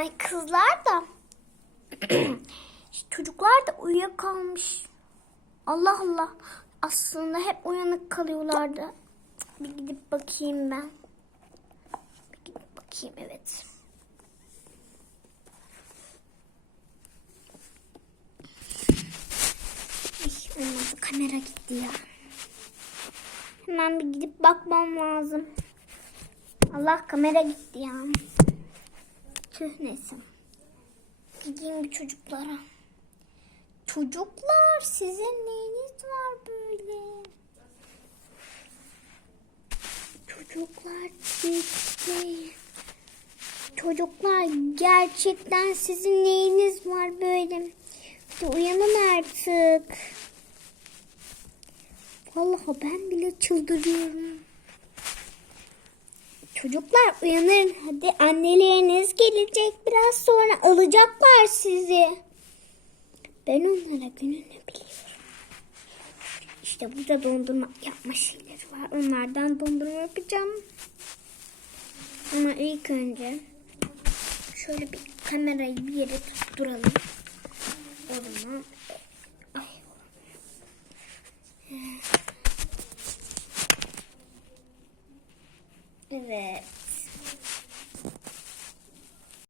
Ay kızlar da çocuklar da uyuyakalmış. Allah Allah. Aslında hep uyanık kalıyorlardı. Bir gidip bakayım ben. Bir gidip bakayım evet. Ay, olmadı kamera gitti ya. Hemen bir gidip bakmam lazım. Allah kamera gitti ya. Tüh. Gideyim bir çocuklara. Çocuklar sizin neyiniz var böyle? Çocuklar ciddi. Çocuklar gerçekten sizin neyiniz var böyle? Hadi uyanın artık. Vallahi ben bile çıldırıyorum. Çocuklar uyanın. Hadi anneleriniz gelecek. Biraz sonra alacaklar sizi. Ben onlara gününü biliyorum. İşte burada dondurma yapma şeyleri var. Onlardan dondurma yapacağım. Ama ilk önce şöyle bir kamerayı bir yere tutturalım. O zaman Evet.